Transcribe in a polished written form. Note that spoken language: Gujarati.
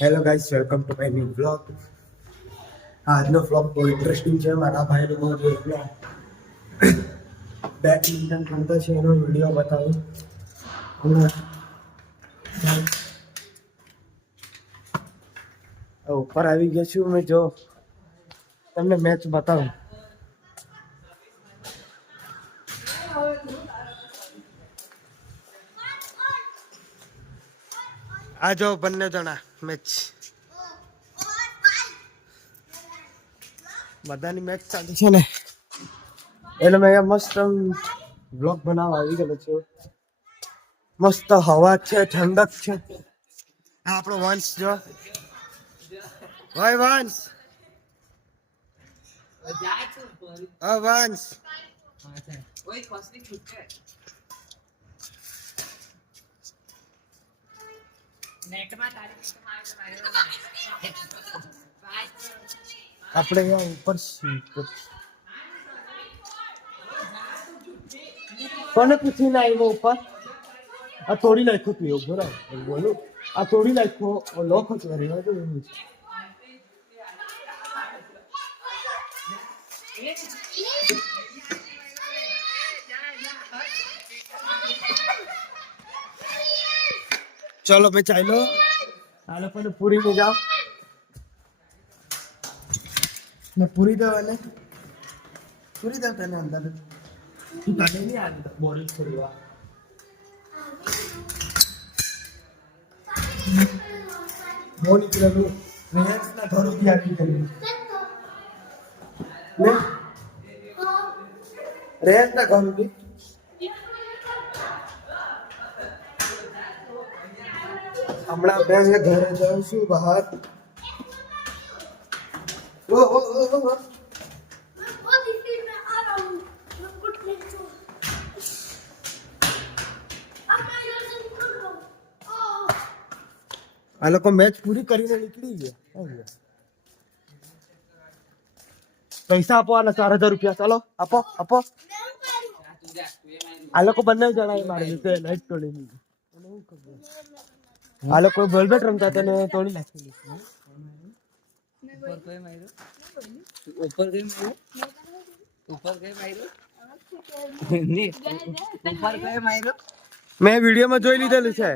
Hello guys, welcome to my new blog. આજનો બ્લોગ બહુ ઇન્ટરેસ્ટિંગ છે. મારા ભાઈનો બહુ બ્લોગ બેડમિન્ટન રમતો છે એનો વિડીયો બતાવું. ઉપર આવી ગયો છું મેં. જો તમને મેચ બતાવું. આ જો બંને જણા મેચ, બધાની મેચ ચાલુ છે ને એટલે મેં મસ્ત બ્લોગ બનાવવા આવી ગયેલો છું. મસ્ત હવા છે, ઠંડક છે. આ આપણો વંશ જો, ઓય વંશ, ઓ વંશ. આપણે અહીંયા ઉપર કોને પૂછીને આવ્યો ઉપર? આ તોડી નાખ્યો તું એવું બરાબર બોલું. આ તોડી નાખ્યો લોક જ કર્યો હતું એવું છે. ચલો ભાઈ ચાલો, આ લોકોને પૂરી में जाओ. मैं पूरी दो वाले पूरी दो तने अंदर तू काले नहीं आ बोरिंग थोड़ी वा बोली के लो रेस ना घर दिया की कर ले रेस ना घर भी હમણાં બેન ઘરે જાઉં છું બહાર. ओ ओ ओ ओ આ લોકો મેચ પૂરી કરીને નીકળી ગયા. પૈસા આપો, આના 4000 રૂપિયા. ચાલો આપો આપો. આ લોકો બંને જણા મારી રીતે લાઈટ તોડી દીધી. આ લોકો બોલ બેટ રમતા તેને તોડી નાખી. મેં વિડીયો માં જોઈ લીધેલું છે.